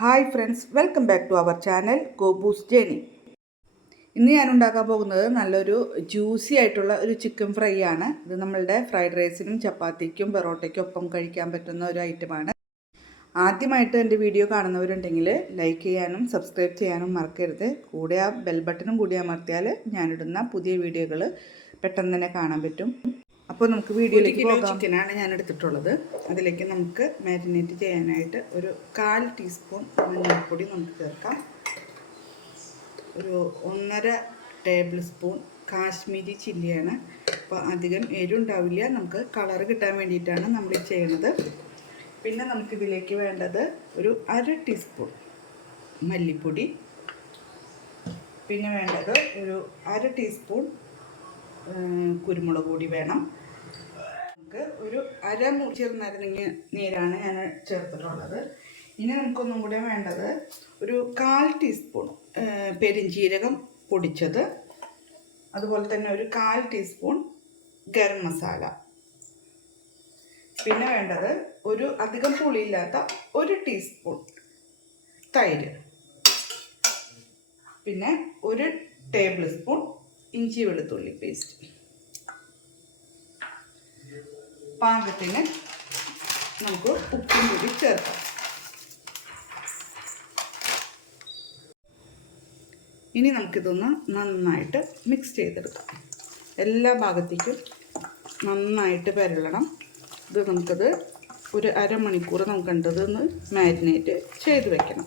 Hi friends welcome back to our channel ഗോബൂസ് journey ഇന്ന് ഞാൻ ഉണ്ടാക്കാൻ പോകുന്നത് നല്ലൊരു ജ്യൂസി ആയിട്ടുള്ള ഒരു ചിക്കൻ ഫ്രൈ ആണ്. ഇത് നമ്മളുടെ ഫ്രൈഡ് റൈസിനും ചപ്പാത്തിക്കും പൊറോട്ടയ്ക്കും ഒപ്പം കഴിക്കാൻ പറ്റുന്ന ഒരു ഐറ്റമാണ് ആദ്യമായിട്ട് എന്റെ വീഡിയോ കാണുന്നവരുണ്ടെങ്കിൽ ലൈക്ക് ചെയ്യാനും സബ്സ്ക്രൈബ് ചെയ്യാനും മറക്കരുത്. കൂടെ ആ ബെൽ ബട്ടണും കൂടി അമർത്തിയാൽ ഞാനിടുന്ന പുതിയ വീഡിയോകൾ പെട്ടെന്ന് തന്നെ കാണാൻ പറ്റും. അപ്പോൾ നമുക്ക് വീഡിയോയിലേക്ക് പോകാം. ചിക്കനാണ് ഞാൻ എടുത്തിട്ടുള്ളത് അതിലേക്ക് നമുക്ക് മാരിനേറ്റ് ചെയ്യാനായിട്ട് ഒരു കാൽ ടീസ്പൂൺ മഞ്ഞൾപ്പൊടി നമുക്ക് ചേർക്കാം. ഒരു ഒന്നര ടേബിൾ സ്പൂൺ കാശ്മീരി ചില്ലിയാണ്. അപ്പോൾ അധികം എരിവുണ്ടാവില്ല. നമുക്ക് കളർ കിട്ടാൻ വേണ്ടിയിട്ടാണ് നമ്മൾ ചെയ്യണത്. പിന്നെ നമുക്കിതിലേക്ക് വേണ്ടത് ഒരു അര ടീസ്പൂൺ മല്ലിപ്പൊടി. പിന്നെ വേണ്ടത് ഒരു അര ടീസ്പൂൺ കുരുമുളക് പൊടി വേണം. നമുക്ക് ഒരു അര ചെറുനാരങ്ങ നീരാണ് ഞാൻ ചേർത്തിട്ടുള്ളത്. ഇനി നമുക്കൊന്നും കൂടെ വേണ്ടത് ഒരു കാൽ ടീസ്പൂൺ പെരിഞ്ചീരകം പൊടിച്ചത്. അതുപോലെ തന്നെ ഒരു കാൽ ടീസ്പൂൺ ഗരം മസാല. പിന്നെ വേണ്ടത് ഒരു അധികം പുളിയില്ലാത്ത ഒരു ടീസ്പൂൺ തൈര്. പിന്നെ ഒരു ടേബിൾ സ്പൂൺ ഇഞ്ചി വെളുത്തുള്ളി പേസ്റ്റ് പാകത്തിന് നമുക്ക് ഉപ്പും കൂടി ചേർക്കാം. ഇനി നമുക്കിതൊന്ന് നന്നായിട്ട് മിക്സ് ചെയ്തെടുക്കാം. എല്ലാ ഭാഗത്തേക്കും നന്നായിട്ട് പരളണം. ഇത് നമുക്കത് ഒരു അരമണിക്കൂർ നമുക്കുണ്ടതൊന്ന് മാരിനേറ്റ് ചെയ്ത് വെക്കണം.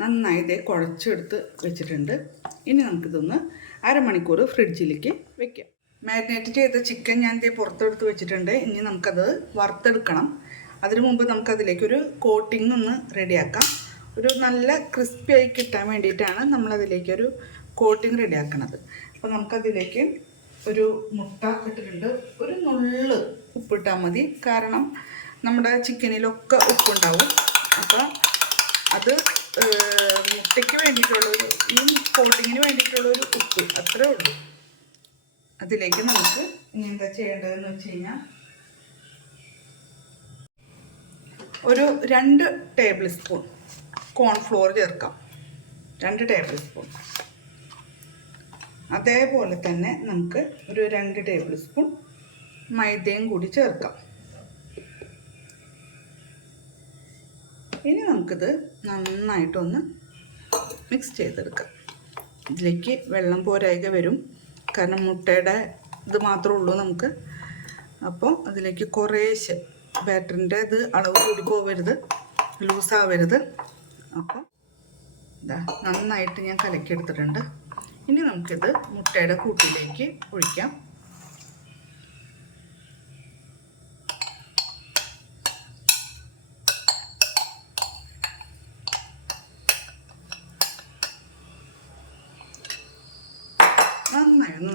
നന്നായി ഇതേ കുഴച്ചെടുത്ത് വെച്ചിട്ടുണ്ട്. ഇനി നമുക്കിതൊന്ന് അരമണിക്കൂർ ഫ്രിഡ്ജിലേക്ക് വെക്കാം. മാരിനേറ്റ് ചെയ്ത ചിക്കൻ ഞാൻ ഇതേ പുറത്തെടുത്ത് വെച്ചിട്ടുണ്ട്. ഇനി നമുക്കത് വറുത്തെടുക്കണം. അതിനു മുമ്പ് നമുക്കതിലേക്ക് ഒരു കോട്ടിംഗ് ഒന്ന് റെഡിയാക്കാം ഒരു നല്ല ക്രിസ്പി ആയി കിട്ടാൻ വേണ്ടിയിട്ടാണ് നമ്മളതിലേക്കൊരു കോട്ടിംഗ് റെഡിയാക്കണത് അപ്പോൾ നമുക്കതിലേക്ക് ഒരു മുട്ട ഇട്ടിട്ടുണ്ട്. ഒരു നുള്ള് ഉപ്പിട്ടാൽ മതി. കാരണം നമ്മുടെ ചിക്കനിലൊക്കെ ഉപ്പുണ്ടാവും. അപ്പോൾ അത് മുട്ടയ്ക്ക് വേണ്ടിയിട്ടുള്ളൊരു ഈ കോട്ടിങ്ങിന് വേണ്ടിയിട്ടുള്ളൊരു ഉപ്പ്. അത്രേ ഉള്ളൂ. അതിലേക്ക് നമുക്ക് ഇനി എന്താ ചെയ്യേണ്ടതെന്ന് വെച്ച് കഴിഞ്ഞാൽ ഒരു രണ്ട് ടേബിൾ സ്പൂൺ കോൺഫ്ലോർ ചേർക്കാം. രണ്ട് ടേബിൾ സ്പൂൺ അതേപോലെ തന്നെ നമുക്ക് ഒരു രണ്ട് ടേബിൾ സ്പൂൺ മൈദയും കൂടി ചേർക്കാം ഇനി നമുക്കിത് നന്നായിട്ടൊന്ന് മിക്സ് ചെയ്തെടുക്കാം. ഇതിലേക്ക് വെള്ളം പോരായിക വരും. കാരണം മുട്ടയുടെ ഇത് മാത്രമേ ഉള്ളൂ നമുക്ക്. അപ്പോൾ അതിലേക്ക് കുറേശ്ശെ ബാറ്ററിന്റെ ഇത് അളവ് കൂടി പോവരുത്. ലൂസാവരുത് അപ്പോൾ ഇതാ നന്നായിട്ട് ഞാൻ കലക്കിയെടുത്തിട്ടുണ്ട്. ഇനി നമുക്കിത് മുട്ടയുടെ കൂട്ടിലേക്ക് ഒഴിക്കാം.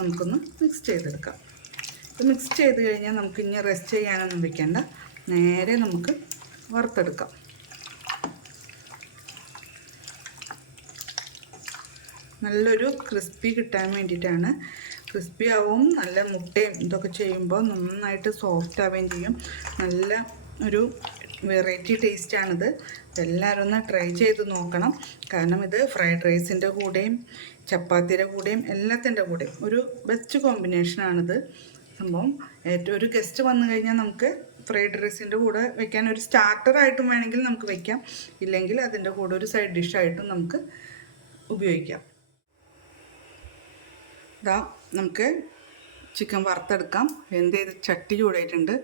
നമുക്കൊന്ന് മിക്സ് ചെയ്തെടുക്കാം. ഇത് മിക്സ് ചെയ്ത് കഴിഞ്ഞാൽ നമുക്ക് ഇനി റെസ്റ്റ് ചെയ്യാനൊന്നും വെക്കേണ്ട. നേരെ നമുക്ക് വറുത്തെടുക്കാം. നല്ലൊരു ക്രിസ്പി കിട്ടാൻ വേണ്ടിയിട്ടാണ്. ക്രിസ്പി ആവും നല്ല മുട്ടയും ഇതൊക്കെ ചെയ്യുമ്പോൾ നന്നായിട്ട് സോഫ്റ്റ് ആവുകയും ചെയ്യും. നല്ല ഒരു വെറൈറ്റി ടേസ്റ്റാണിത് എല്ലാവരും ഒന്ന് ട്രൈ ചെയ്ത് നോക്കണം. കാരണം ഇത് ഫ്രൈഡ് റൈസിന്റെ കൂടെയും ചപ്പാത്തിയുടെ കൂടെയും എല്ലാത്തിന്റെ കൂടെയും. ഒരു ബെസ്റ്റ് കോമ്പിനേഷനാണിത് സംഭവം ഏറ്റവും ഒരു ഗസ്റ്റ് വന്നു കഴിഞ്ഞാൽ നമുക്ക് ഫ്രൈഡ് റൈസിന്റെ കൂടെ വെക്കാൻ ഒരു സ്റ്റാർട്ടറായിട്ടും വേണമെങ്കിൽ നമുക്ക് വെക്കാം. ഇല്ലെങ്കിൽ അതിന്റെ കൂടെ ഒരു സൈഡ് ഡിഷായിട്ടും നമുക്ക് ഉപയോഗിക്കാം. ഇതാ നമുക്ക് ചിക്കൻ വറുത്തെടുക്കാം. എന്ത് ചെയ്ത് ചട്ടി ചൂടായിട്ടുണ്ട്.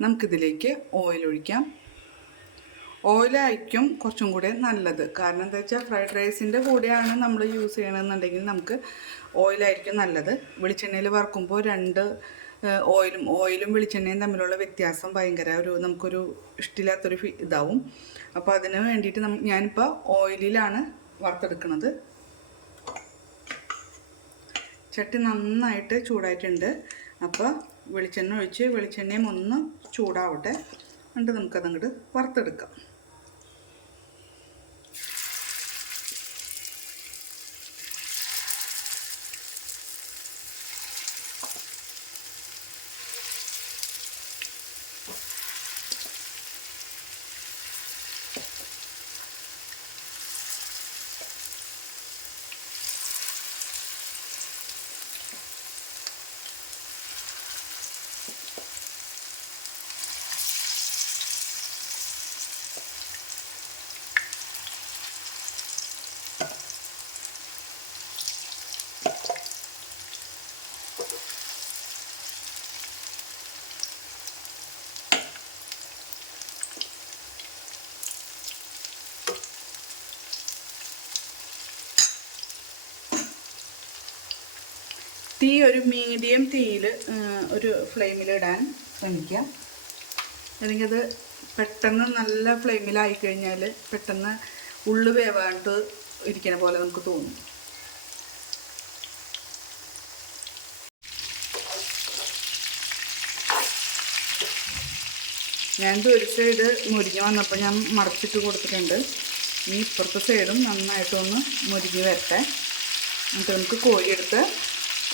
നമുക്കിതിലേക്ക് ഓയിൽ ഒഴിക്കാം. ഓയിലായിരിക്കും കുറച്ചും കൂടെ നല്ലത്. കാരണം എന്താ വെച്ചാൽ ഫ്രൈഡ് റൈസിന്റെ കൂടെയാണ് നമ്മൾ യൂസ് ചെയ്യണമെന്നുണ്ടെങ്കിൽ നമുക്ക് ഓയിലായിരിക്കും നല്ലത്. വെളിച്ചെണ്ണയിൽ വറുക്കുമ്പോൾ രണ്ട് ഓയിലും ഓയിലും വെളിച്ചെണ്ണയും തമ്മിലുള്ള വ്യത്യാസം ഭയങ്കര ഒരു നമുക്കൊരു ഇഷ്ടമില്ലാത്തൊരു ഇതാവും. അപ്പോൾ അതിന് വേണ്ടിയിട്ട് നം ഞാനിപ്പോൾ ഓയിലിലാണ് വറുത്തെടുക്കുന്നത് ചട്ടി നന്നായിട്ട് ചൂടായിട്ടുണ്ട്. അപ്പോൾ വെളിച്ചെണ്ണ ഒഴിച്ച് വെളിച്ചെണ്ണയും ഒന്ന് ചൂടാവട്ടെ. എന്നിട്ട് നമുക്കതങ്ങോട്ട് വറുത്തെടുക്കാം. തീ ഒരു മീഡിയം തീയിൽ ഒരു ഫ്ലെയിമിൽ ഇടാൻ ശ്രമിക്കാം അല്ലെങ്കിൽ അത് പെട്ടെന്ന് നല്ല ഫ്ലെയിമിലായി കഴിഞ്ഞാൽ പെട്ടെന്ന് ഉള്ളു വേവാണ്ട് ഇരിക്കുന്ന പോലെ നമുക്ക് തോന്നും. ഞാൻ ഒരു സൈഡ് മുരിഞ്ഞ് വന്നപ്പോൾ ഞാൻ മറച്ചിട്ട് കൊടുത്തിട്ടുണ്ട്. ഇനി ഇപ്പുറത്തെ സൈഡും നന്നായിട്ടൊന്ന് മുരിഞ്ഞ് വരട്ടെ. എന്നിട്ട് നമുക്ക് കോഴിയെടുത്ത്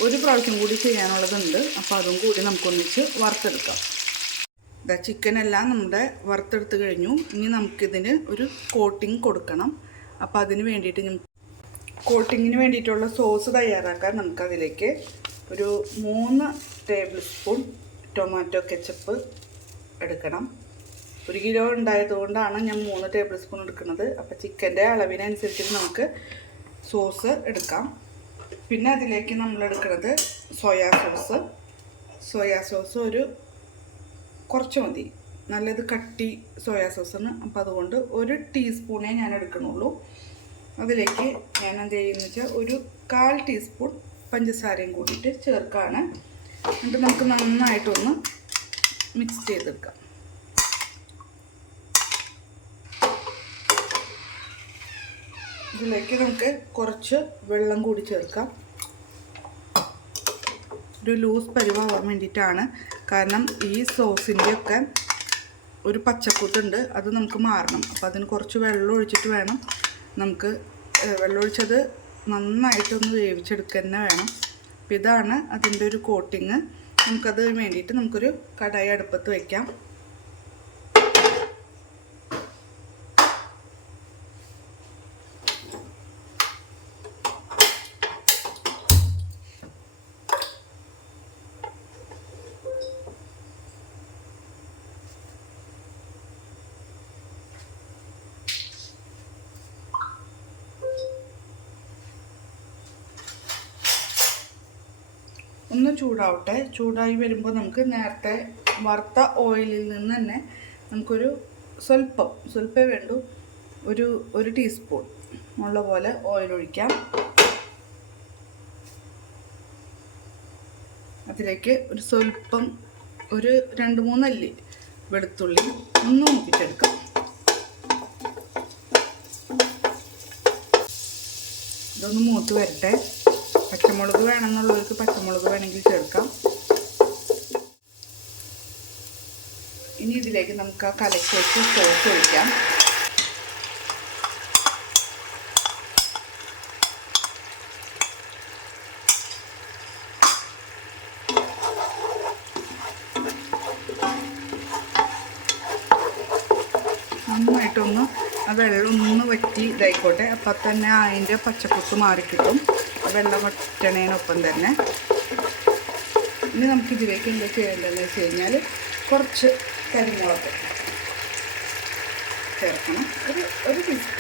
ഒരു പ്രാവശ്യം കൂടി ചെയ്യാനുള്ളതുണ്ട്. അപ്പോൾ അതും കൂടി നമുക്കൊന്നിച്ച് വറുത്തെടുക്കാം. ഇതാ ചിക്കനെല്ലാം നമ്മുടെ വറുത്തെടുത്ത് കഴിഞ്ഞു. ഇനി നമുക്കിതിന് ഒരു കോട്ടിങ് കൊടുക്കണം. അപ്പോൾ അതിന് വേണ്ടിയിട്ട് കോട്ടിങ്ങിന് വേണ്ടിയിട്ടുള്ള സോസ് തയ്യാറാക്കാൻ നമുക്കതിലേക്ക് ഒരു മൂന്ന് ടേബിൾ സ്പൂൺ ടൊമാറ്റോ കെച്ചപ്പ് എടുക്കണം. ഒരു കിലോ ഉണ്ടായതുകൊണ്ടാണ് ഞാൻ മൂന്ന് ടേബിൾ സ്പൂൺ എടുക്കുന്നത്. അപ്പോൾ ചിക്കന്റെ അളവിനനുസരിച്ചിട്ട് നമുക്ക് സോസ് എടുക്കാം. പിന്നെ അതിലേക്ക് നമ്മൾ എടുക്കുന്നത് സോയാ സോസ്. സോയാ സോസ് ഒരു കുറച്ച് മതി. നല്ലത് കട്ടി സോയാ സോസാണ്. അപ്പോൾ അതുകൊണ്ട് ഒരു ടീസ്പൂണേ ഞാൻ എടുക്കണുള്ളൂ. അതിലേക്ക് ഞാൻ എന്ത് ചെയ്യുന്നത് വെച്ചാൽ ഒരു കാൽ ടീസ്പൂൺ പഞ്ചസാരയും കൂടിയിട്ട് ചേർക്കുകയാണ് എന്നിട്ട് നമുക്ക് നന്നായിട്ടൊന്ന് മിക്സ് ചെയ്തെടുക്കാം. ഇതിലേക്ക് നമുക്ക് കുറച്ച് വെള്ളം കൂടി ചേർക്കാം. ഒരു ലൂസ് പരിവാകാൻ വേണ്ടിയിട്ടാണ്. കാരണം ഈ സോസിന്റെ ഒക്കെ ഒരു പച്ചക്കൂത്തുണ്ട് അത് നമുക്ക് മാറണം. അപ്പോൾ അതിന് കുറച്ച് വെള്ളം ഒഴിച്ചിട്ട് വേണം നമുക്ക് വെള്ളം ഒഴിച്ചത് നന്നായിട്ടൊന്ന് വേവിച്ചെടുക്കുക തന്നെ വേണം. അപ്പോൾ ഇതാണ് അതിന്റെ ഒരു കോട്ടിങ് നമുക്കത് വേണ്ടിയിട്ട് നമുക്കൊരു കടായി അടുപ്പത്ത് വയ്ക്കാം ഒന്ന് ചൂടാവട്ടെ. ചൂടായി വരുമ്പോൾ നമുക്ക് നേരത്തെ വറുത്ത ഓയിലിൽ നിന്ന് തന്നെ നമുക്കൊരു സ്വല്പം സ്വല്പേ വേണ്ടു. ഒരു ഒരു ടീസ്പൂൺ ഉള്ള പോലെ ഓയിൽ ഒഴിക്കാം. അതിലേക്ക് ഒരു സ്വല്പം ഒരു രണ്ട് മൂന്നല്ലി വെളുത്തുള്ളി ഒന്ന് മുപ്പിച്ചെടുക്കാം. ഇതൊന്ന് മൂത്ത് വരട്ടെ. പച്ചമുളക് വേണമെന്നുള്ളവർക്ക് പച്ചമുളക് വേണമെങ്കിൽ ചേർക്കാം. ഇനി ഇതിലേക്ക് നമുക്ക് ആ കലക്കി വെച്ച് സോസ് ഒഴിക്കാം. നന്നായിട്ടൊന്ന് ആ വെള്ളം ഒന്ന് വറ്റി ഇതായിക്കോട്ടെ. അപ്പം തന്നെ അതിന്റെ പച്ചക്കുത്ത് മാറിക്കിട്ടും. വെള്ളം വറ്റണേനൊപ്പം തന്നെ. ഇനി നമുക്ക് ഇതിലേക്ക് എന്താ ചെയ്യേണ്ടതെന്ന് വെച്ച് കഴിഞ്ഞാൽ കുറച്ച് കരിമുളക് ചേർക്കണം. ഒരു ഒരു ടീസ്പൂൺ.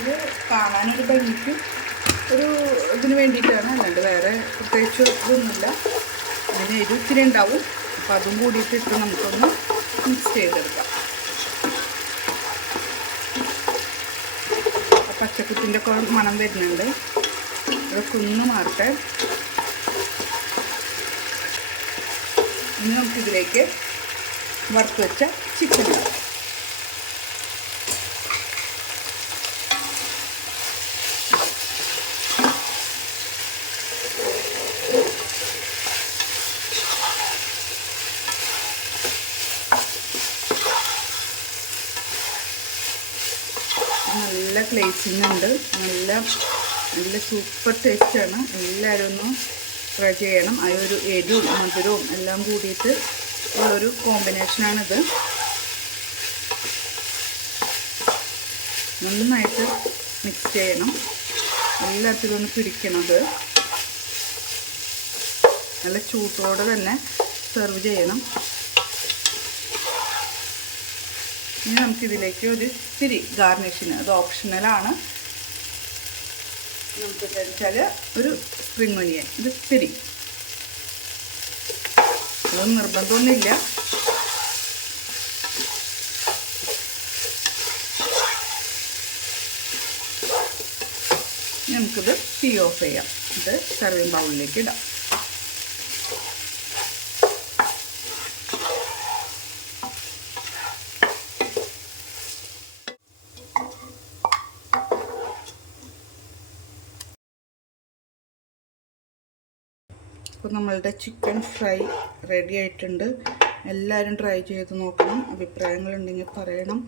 ഇത് കാണാനൊരു ഭംഗിക്ക് ഒരു ഇതിന് വേണ്ടിയിട്ടാണ്. അല്ലാണ്ട് വേറെ പ്രത്യേകിച്ച് ഇതൊന്നുമില്ല. അതിന് എരിത്തിരി ഉണ്ടാവും. അപ്പോൾ അതും കൂടിയിട്ട് ഇട്ട് നമുക്കൊന്ന് മിക്സ് ചെയ്തെടുക്കാം. പച്ചക്കുത്തിന്റെ ഒക്കെ മണം വരുന്നുണ്ട്. അതൊക്കെ കുഞ്ഞു മാറട്ടെ. ഇനി നമുക്കിതിലേക്ക് വറുത്ത് വെച്ച ചിക്കൻ നല്ല ഗ്ലേസിംഗ് ഉണ്ട്. നല്ല നല്ല സൂപ്പർ ടേസ്റ്റാണ്. എല്ലാവരും ഒന്ന് ട്രൈ ചെയ്യണം. ആ എരിവും മധുരവും എല്ലാം കൂടിയിട്ട് ഉള്ളൊരു കോമ്പിനേഷനാണിത് നന്നായിട്ട് മിക്സ് ചെയ്യണം. എല്ലാത്തിലും ഒന്ന് പിടിക്കണത്. നല്ല ചൂട്ടോടെ തന്നെ സെർവ് ചെയ്യണം. ഇനി നമുക്കിതിലേക്ക് ഒരു ഇത്തിരി ഗാർണിഷിന് അത് ഓപ്ഷണലാണ് നമുക്ക് വെച്ചാൽ ഒരു സ്പ്രിംഗ് ഒനിയൻ ഇത് ഇത്തിരി അതൊന്നും നിർബന്ധമൊന്നുമില്ല. നമുക്കിത് ടീ ഓഫ് ചെയ്യാം. ഇത് സെർവിങ് ബൗളിലേക്ക് ഇടാം. അപ്പോൾ നമ്മളുടെ ചിക്കൻ ഫ്രൈ റെഡി ആയിട്ടുണ്ട്. എല്ലാവരും ട്രൈ ചെയ്ത് നോക്കണം. അഭിപ്രായങ്ങളുണ്ടെങ്കിൽ പറയണം.